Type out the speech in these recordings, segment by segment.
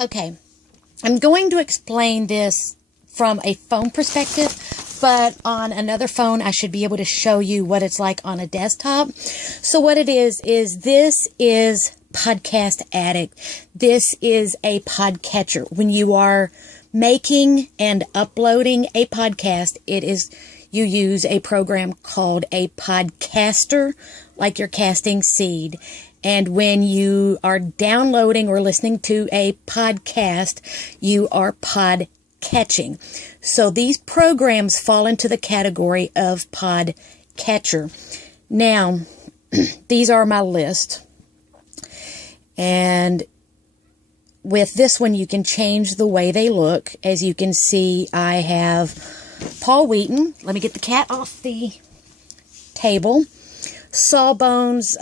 Okay, I'm going to explain this from a phone perspective, but on another phone, I should be able to show you what it's like on a desktop. So what it is this is Podcast Addict. This is a podcatcher. When you are making and uploading a podcast, you use a program called a podcaster, like you're casting seed. And when you are downloading or listening to a podcast, you are podcatching. So these programs fall into the category of podcatcher. Now, these are my list. And with this one, you can change the way they look. As you can see, I have Paul Wheaton. Let me get the cat off the table. Sawbones,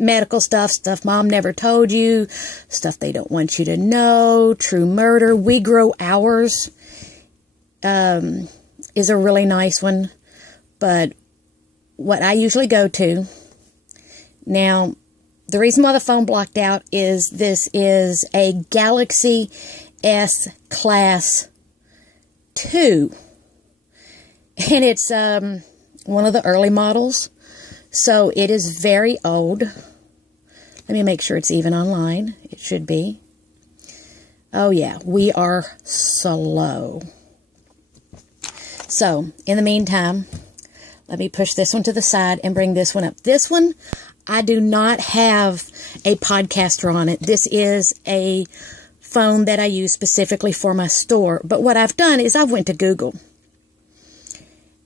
medical stuff Mom never told you, stuff they don't want you to know, True Murder. We Grow Ours is a really nice one, but what I usually go to, now, the reason why the phone blocked out is this is a Galaxy S Class 2, and it's one of the early models, so it is very old. Let me make sure it's even online. It should be. Oh yeah, we are slow. So, in the meantime, let me push this one to the side and bring this one up. This one, I do not have a podcaster on it. This is a phone that I use specifically for my store. But what I've done is I've went to Google.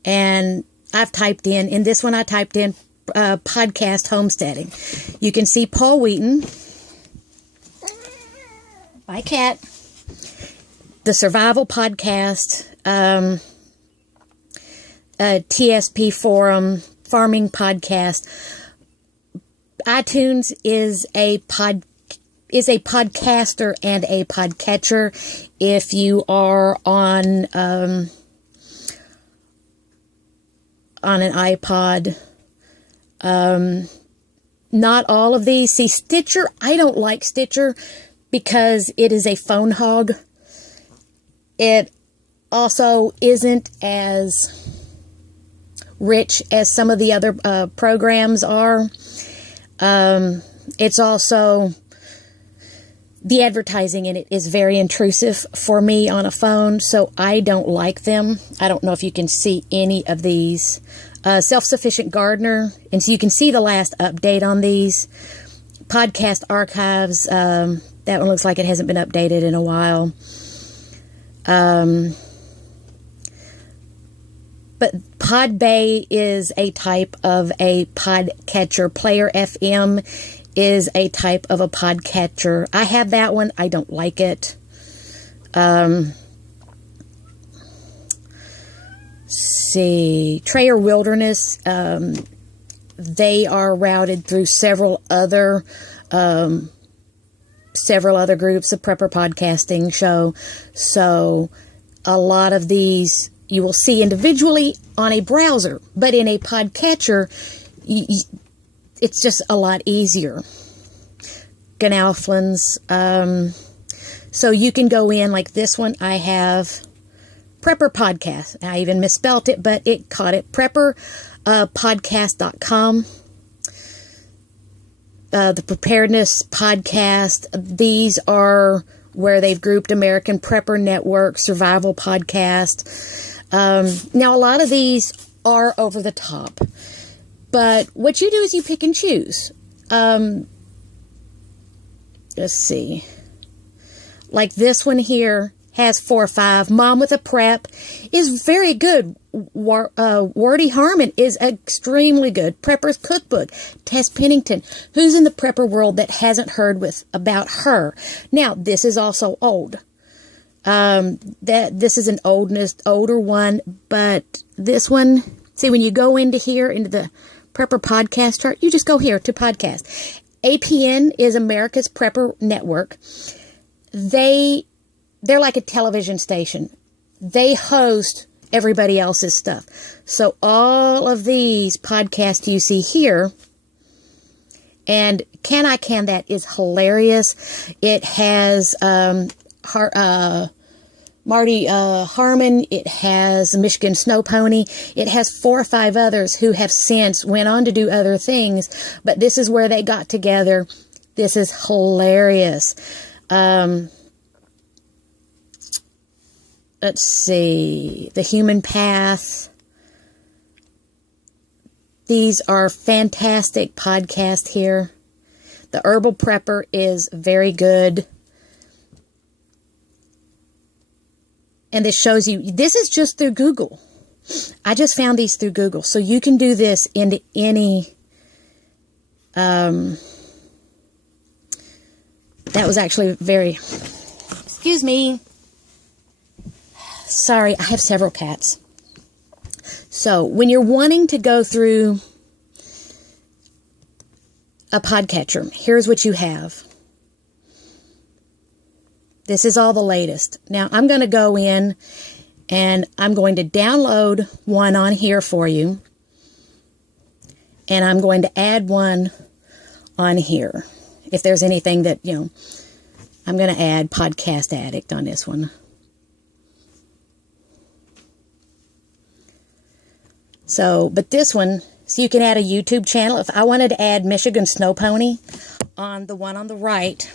And I've typed in this one I typed in podcast homesteading. You can see Paul Wheaton. My cat. The Survival Podcast. TSP Forum. Farming Podcast. iTunes is a podcaster and a podcatcher. If you are on an iPod, not all of these. See, Stitcher, I don't like Stitcher because it is a phone hog. It also isn't as rich as some of the other programs are. It's also, the advertising in it is very intrusive for me on a phone, so I don't like them. I don't know if you can see any of these. Self-Sufficient Gardener, and so you can see the last update on these. Podcast Archives, that one looks like it hasn't been updated in a while. But Podbay is a type of a podcatcher. Player FM is a type of a podcatcher. I have that one. I don't like it. See, Trayer Wilderness. They are routed through several other groups, the Prepper Podcasting Show. So a lot of these you will see individually on a browser, but in a podcatcher, it's just a lot easier. Gnauflins. So you can go in like this one. I have Prepper Podcast. I even misspelt it, but it caught it. Prepperpodcast.com. The Preparedness Podcast. These are where they've grouped American Prepper Network, Survival Podcast. Now, a lot of these are over the top, but what you do is you pick and choose. Let's see. Like this one here has 4 or 5. Mom with a Prep is very good. Wordy Harmon is extremely good. Prepper's Cookbook. Tess Pennington. Who's in the prepper world that hasn't heard about her? Now, this is also old. This is an older one, but this one, see, when you go into the Prepper Podcast chart, you just go here to podcast. APN is America's Prepper Network. They're like a television station. They host everybody else's stuff. So all of these podcasts you see here And Can I Can That is hilarious. It has Marty Harmon. It has Michigan Snow Pony. It has 4 or 5 others who have since went on to do other things. But this is where they got together. This is hilarious. Let's see. The Human Path. These are fantastic podcasts here. The Herbal Prepper is very good. And this shows you, this is just through Google. I just found these through Google. So you can do this into any, that was actually very, excuse me. Sorry, I have several cats. So when you're wanting to go through a podcatcher, here's what you have. This is all the latest. Now I'm going to go in and I'm going to download one on here for you. And I'm going to add one on here. If there's anything that, you know, I'm going to add Podcast Addict on this one. So, but this one, so you can add a YouTube channel. If I wanted to add Michigan Snow Pony on the one on the right,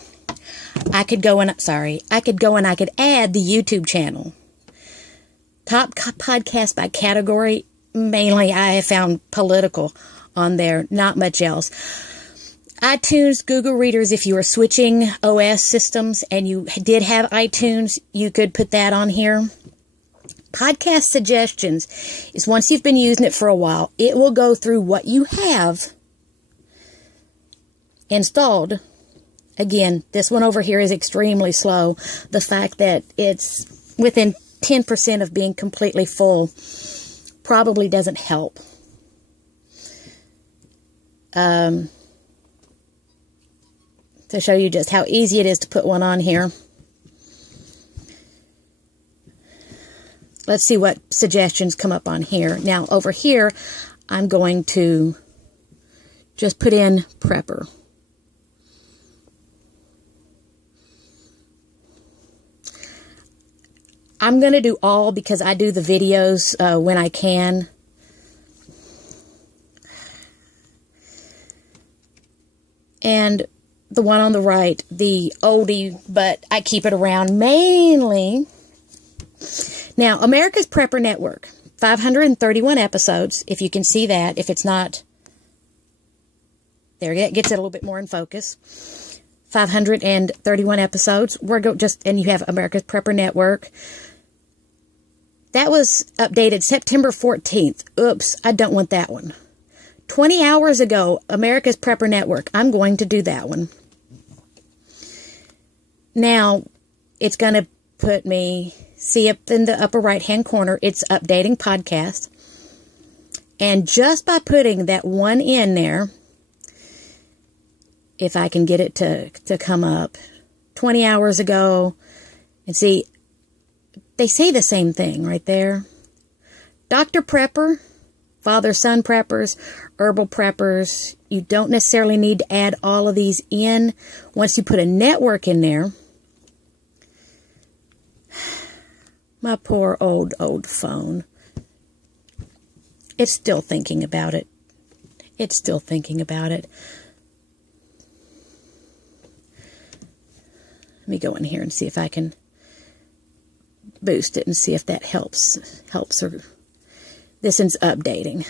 I could go and, I could add the YouTube channel. Top podcast by category. Mainly I have found political on there, not much else. iTunes, Google Readers, if you are switching OS systems and you did have iTunes, you could put that on here. Podcast suggestions is once you've been using it for a while, it will go through what you have installed. Again, this one over here is extremely slow. The fact that it's within 10% of being completely full probably doesn't help. To show you just how easy it is to put one on here. Let's see what suggestions come up on here. Now, over here, I'm going to just put in Prepper. I'm going to do all because I do the videos when I can. And the one on the right, the oldie, but I keep it around mainly. Now, America's Prepper Network, 531 episodes, if you can see that. If it's not, there, it gets it a little bit more in focus. 531 episodes. And you have America's Prepper Network. That was updated September 14th. Oops, I don't want that one. 20 hours ago, America's Prepper Network. I'm going to do that one. Now, it's going to put me, see up in the upper right-hand corner, it's updating podcast. And just by putting that one in there, if I can get it to come up, 20 hours ago, and see, they say the same thing right there. Dr. Prepper, Father-Son Preppers, Herbal Preppers. You don't necessarily need to add all of these in. Once you put a network in there, my poor old phone. It's still thinking about it. It's still thinking about it. Let me go in here and see if I can boost it and see if that helps her. This one's updating.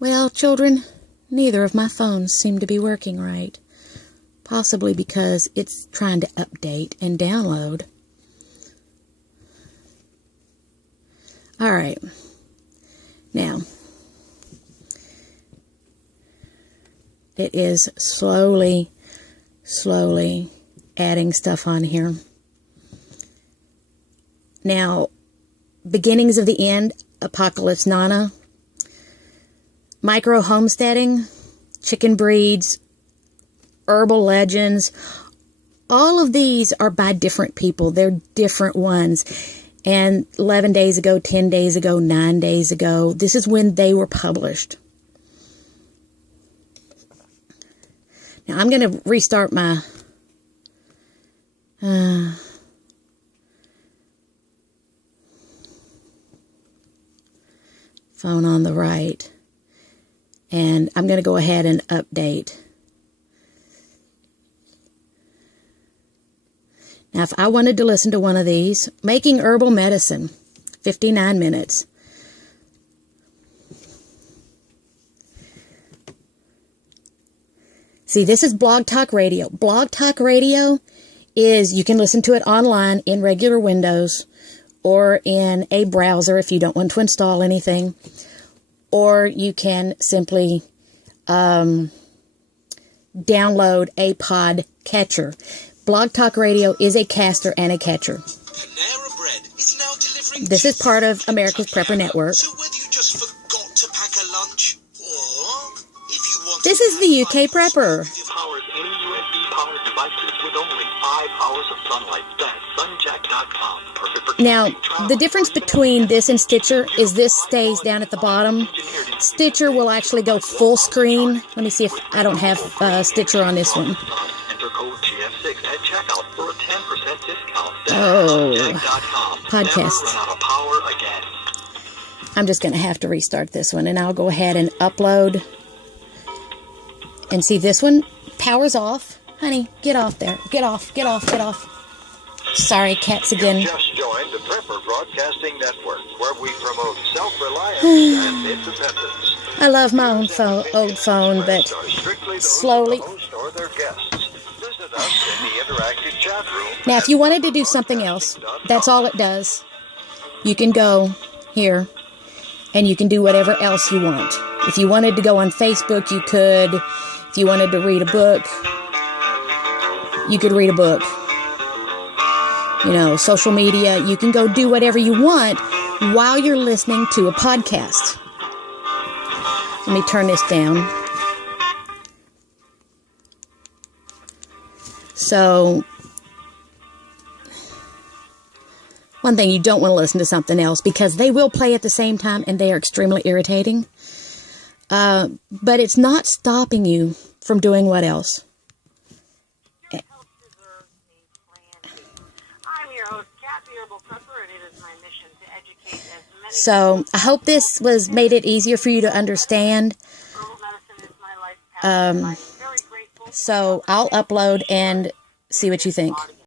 Well, children, neither of my phones seem to be working right. Possibly because it's trying to update and download. All right. Now, it is slowly adding stuff on here. Now, Beginnings of the End, Apocalypse Nana, Micro Homesteading, Chicken Breeds, Herbal Legends. All of these are by different people. They're different ones. And 11 days ago, 10 days ago, 9 days ago, this is when they were published. Now I'm going to restart my phone on the right. And I'm going to go ahead and update. Now, if I wanted to listen to one of these, Making Herbal Medicine, 59 minutes. See, this is Blog Talk Radio. Blog Talk Radio is, you can listen to it online in regular Windows or in a browser if you don't want to install anything. Or you can simply download a pod catcher. Blog Talk Radio is a caster and a catcher. Panera Bread is now delivering. This is part of America's Prepper Network. So whether you just forgot to pack a lunch, or if you want This is the UK Prepper. Powers any USB-powered devices with only 5 hours of sunlight. That's sunjack.com. Perfect for Now, the difference between this and Stitcher is this stays down at the bottom. Stitcher will actually go full screen. Let me see if I don't have Stitcher on this one. Enter code TF6 at checkout for a 10% discount. Oh, Sunjack.com. podcast. Never run out of power again. I'm just going to have to restart this one, and I'll go ahead and upload. And see, this one powers off. Honey, get off there. Get off, get off, get off. Sorry, cats again. You just joined the Prepper Broadcasting Network, where we promote self-reliance and independence. I love my own old phone, but slowly. Visit us in the interactive chat room. Now, if you wanted to do something else, that's all it does. You can go here, and you can do whatever else you want. If you wanted to go on Facebook, you could. If you wanted to read a book, you could read a book. You know, social media, you can go do whatever you want while you're listening to a podcast. Let me turn this down. So, one thing, you don't want to listen to something else because they will play at the same time and they are extremely irritating. But it's not stopping you from doing what else? I'm your host, Kathy Herbal Prepper, and it is my mission to educate as many So, I hope this made it easier for you to understand. herbal medicine is my life path. I'm very grateful. So, I'll upload and see what you think.